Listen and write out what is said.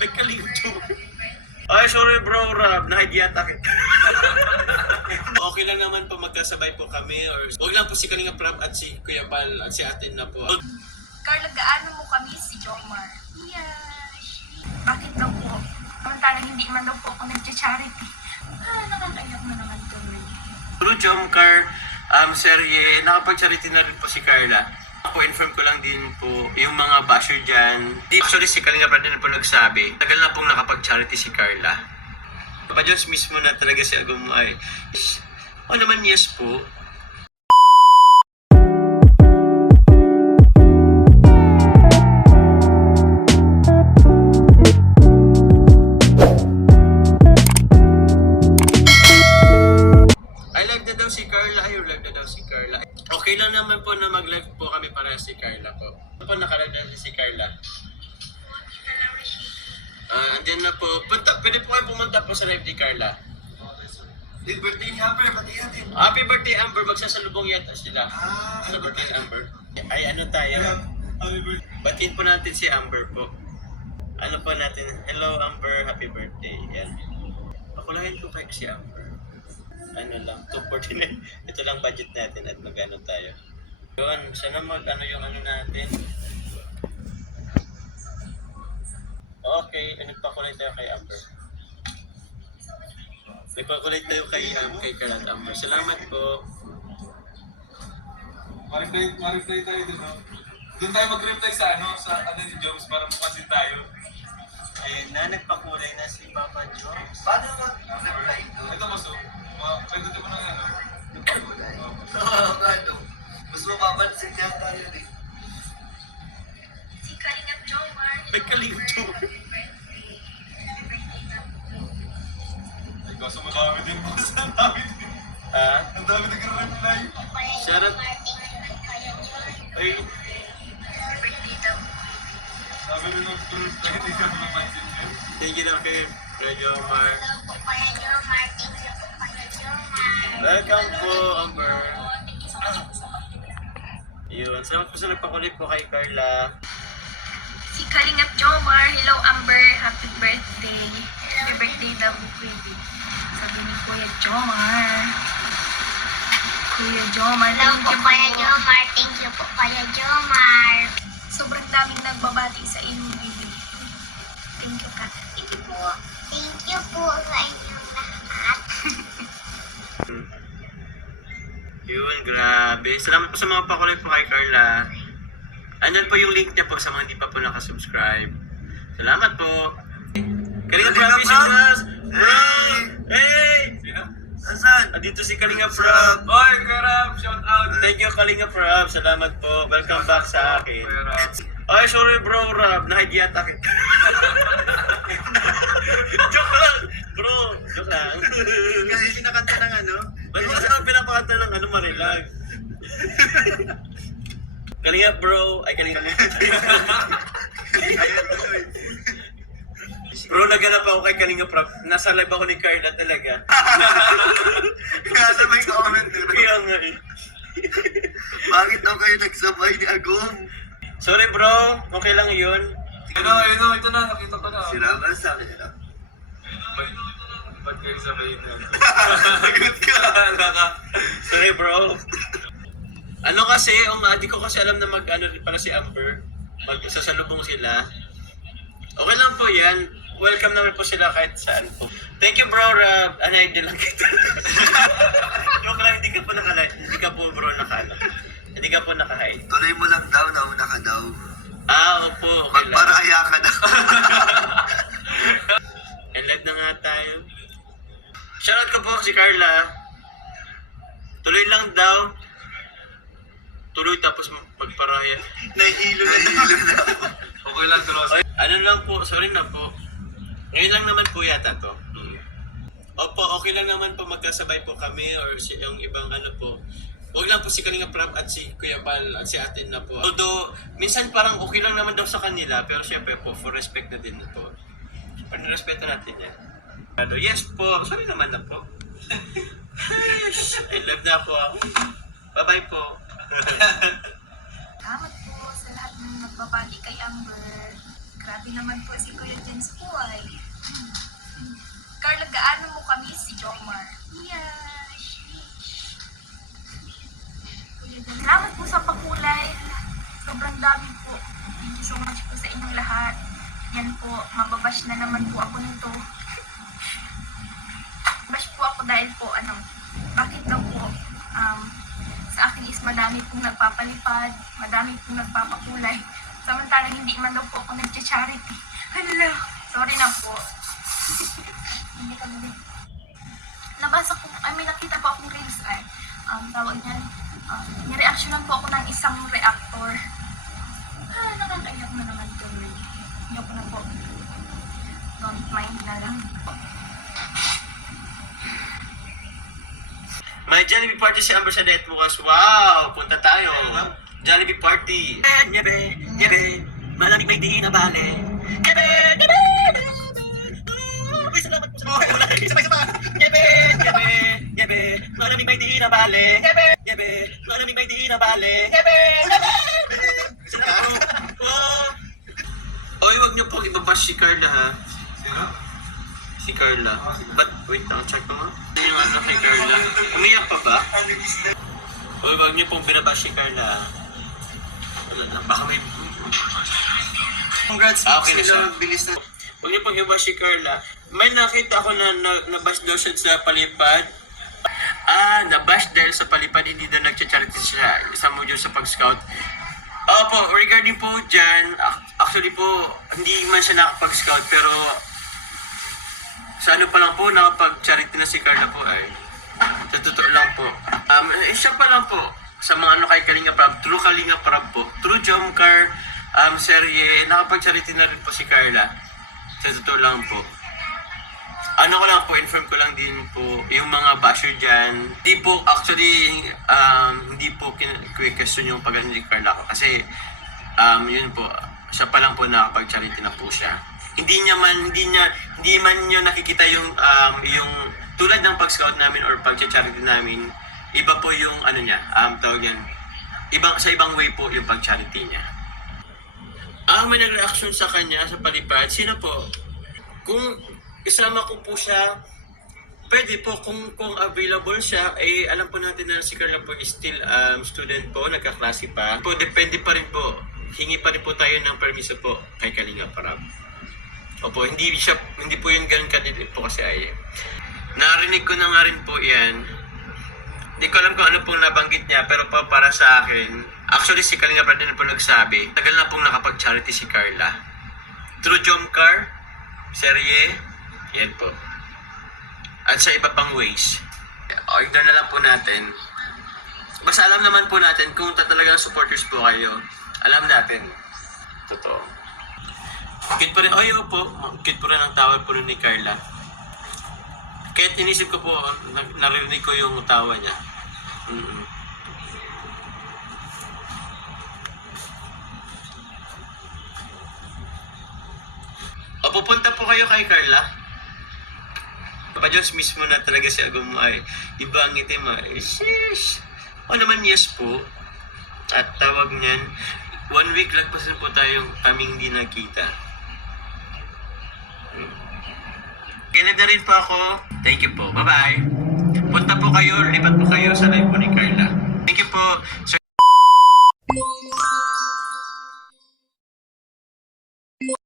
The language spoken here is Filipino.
May kalito. Ay, sorry bro, Rob. Nahigyata kita. Okay lang naman po magkasabay po kami or huwag lang po si Kalinga Prab at si Kuya Bal at si atin na po. Carla, gaano mo kami si Jomar? Yes. Bakit daw po? Samantalang hindi man daw po ako nag-charity. Nakakaiyak na naman kami. Through Jomcar serye, nakapag-charity na rin po si Carla. Ako, inform ko lang din po yung mga basher dyan. Actually, si Kalinga Prab din po nagsabi. Tagal na pong nakapag-charity si Carla. Papa Diyos mismo na talaga si Agum ay, o naman yes po. Si Carla, ay live na daw si Carla. Okay lang naman po na mag-live po kami para si Carla po. Ano po nakalive na si Carla? Andyan na po. Pwede po kayo pumunta po sa live ni Carla. Happy birthday ni Amber, pati natin. Happy birthday Amber, magsasalubong yata sila. Happy Sa birthday birthday. Amber. Ay ano tayo? Happy birthday. Batiin po natin si Amber po. Ano po natin? Hello Amber, happy birthday. Yan. Pakulahin po kayo si Amber. Ano lang, 249. Ito lang budget natin at magano tayo. Yun, sana ano yung ano natin. Okay, nagpakulay tayo kay Amber. Nagpakulay tayo kay Karat Amber. Salamat po. Ma-reply tayo dun, no? Doon tayo mag-reply sa ni Jobs para mapansin tayo. Ayun na, nagpakulay na si Papa Jones. Paano mag-reply doon? Ito, Maso. Pagdating mo ng ano? Oo, gano. Mas mapapansin yata yun eh. Si Kalinga Jomar. May kalito. Ay, kaso madami din po. Ang dami din. Ang dami nag-reply. Sarap. Ay, Birthday daw. Sabi rin nag-reply, hindi ka mapapansin yun. thank you daw kay Radio Omar. Kuya Jomar, thank you po Kuya Jomar. Welcome po, Amber. Yun, salamat po sa nagpakulit po kay Carla. Si Kalinga Jomar, hello Amber, happy birthday. Happy birthday daw po Kuya. Sabi ni Kuya Jomar. Kuya Jomar, thank you po. Jomar. Thank you po, Kuya Jomar. Sobrang daming nagbabati sa inyong video. Thank you ka. Thank you po. Thank you po sa inyong lahat. Yun, grabe. Salamat po sa mga pakulit po kay Carla. Andyan po yung link niya po sa mga hindi pa po nakasubscribe. Salamat po. Kalinga Prab, Hey! Hey! Nasaan? Andito si Kalinga Prab. Oy, Karab! Shout out! Thank you, Kalinga Prab. Salamat po. Welcome back sa akin. Karab. Ay, sorry bro, Rob. Nahigyata kita. Joke lang. Bro, joke lang. Kasi sinakanta ng ano? Ba't mo kasi pinapakanta ng ano, Marilag? Kalinga bro. Ay, Kalinga. Ayan tuloy. Bro, naganap ako kay Kalinga Prab. Nasa live ako ni Carla talaga. Kaya may comment nila. Kaya nga eh. Bakit daw kayo nagsabay ni Agong? Sorry bro, okay lang yun. Ayun, ito na, nakita ko na. Siraman sa akin na. Ba't kayo sabayin na? Sagot ka. Sorry bro. Ano kasi, di ko kasi alam na mag-ano para si Amber. Magsasalubong sila. Okay lang po yan. Welcome naman po sila kahit saan po. Thank you bro, Rob. Idol lang kita. Joke lang, hindi ka po naka-live. Hindi ka po bro naka-ano. Hindi ka po naka-hide. Tuloy mo lang daw, nauna ka daw. Opo. Okay lang. Magparaya ka na. And live na nga tayo. Shoutout ko po si Carla. Tuloy lang daw. Tuloy tapos magparaya. Nahihilo na ako. Okay lang, Tulos. Ano lang po, sorry na po. Ngayon lang naman po yata to. Opo, okay lang naman po magkasabay po kami or yung ibang ano po. Huwag lang po si Kalinga Prab at si Kuya Bal at si atin na po. Although, minsan parang okay lang naman daw sa kanila, pero syempre po, for respect na din na po. Respeto natin yan. Ano, yes po, sorry naman na po. I love na po ako. Bye-bye po. Salamat po sa lahat ng nagbabati kay Amber. Grabe naman po si Kuya Jens po ay. Carla, gaano mo kami si Jomar? Yes. Kuya Jens, salamat po sa pakulay. Sobrang dami po. Thank you so much po sa inyong lahat. Yan po, mababash na naman po ako nito. Bash po ako dahil po, bakit daw po, sa akin is madami pong nagpapalipad, madami pong nagpapakulay. Samantalang hindi man daw po ako nag-charity. Hala, sorry na po. Hindi kami. Nabasa ko, may nakita po akong reels ay, tawag niyan, nireaksyonan po ako ng isang reactor. Nakakaiyak na naman ito. Hindi ako na po. Don't mind na lang. May Jollibee party si Amber Sadet bukas. Wow! Punta tayo. Jollibee party. Nyebe, nyebe. Malamig may di na bale. Nyebe, nyebe. Uy, salamat po sa mga wala. Sabay-sabay. Nyebe, nyebe, nyebe. Malamig may di na bale. Nyebe, nyebe. Malamig may di na bale. Nyebe, nyebe. Salamat po. Oy, wag niyo pong ibabash si Carla ha. Sino? Si Carla. But, wait lang, check mo. Ano yung ano kay Carla? Umiyak pa ba? Uy, wag niyo pong binabash si Carla. Wala na, baka may... Congrats Okay na siya. bilis na. Huwag niyo pong ibash si Carla. May nakita ako na nabash daw siya sa palipad. Nabash dahil sa palipad, hindi na nagcha-charity siya. Isa mo dyan sa pag-scout. Opo, regarding po dyan, actually po, hindi man siya nakapag-scout, pero sa ano pa lang po, nakapag-charity na si Carla po ay. Sa totoo lang po. Siya pa lang po, sa mga ano kay Kalinga Prab, true Kalinga Prab po, true Jomcar, serye, nakapag-charity na rin po si Carla. Sa totoo lang po. Ano ko lang po, inform ko lang din po, yung mga basher dyan, hindi po, actually, hindi po question yung pag ni Carla ko. Kasi, yun po, siya pa lang po nakapag-charity na po siya. Hindi man nyo nakikita yung tulad ng pag-scout namin or pag-charity namin, iba po yung ano niya, tawag yan, sa ibang way po yung pag-charity niya. May nag-reaction sa kanya sa palipad, sino po? Kung isama ko po siya, pwede po kung available siya, alam po natin na si Carla po is still student po, nagkaklase pa. Po, depende pa rin po, hingi pa rin po tayo ng permiso po kay Kalinga Prab. Opo, hindi po yun ganun kadili po kasi ay. Narinig ko na nga rin po yan. Hindi ko alam kung ano pong nabanggit niya, pero po para sa akin, actually si Kalinga Prab din po nagsabi, tagal na pong nakapag-charity si Carla. True Jomcar, serye, yan po. At sa iba pang ways. Order na lang po natin. Basta alam naman po natin kung talagang supporters po kayo. Alam natin. Totoo. Cute pa rin, po. Cute pa rin ang tawa po rin ni Carla. Kaya tinisip ko po, narinig ko yung tawa niya. O, pupunta po kayo kay Carla. Papa Diyos mismo na talaga si Agum mo ay iba ang itim ay, sheesh. O naman yes po. At tawag niyan, 1 week lagpasan po tayong kaming hindi nakita. Kinag na rin po ako. Thank you po. Bye-bye. Punta po kayo, lipat po kayo sa live po ni Carla. Thank you po. Sir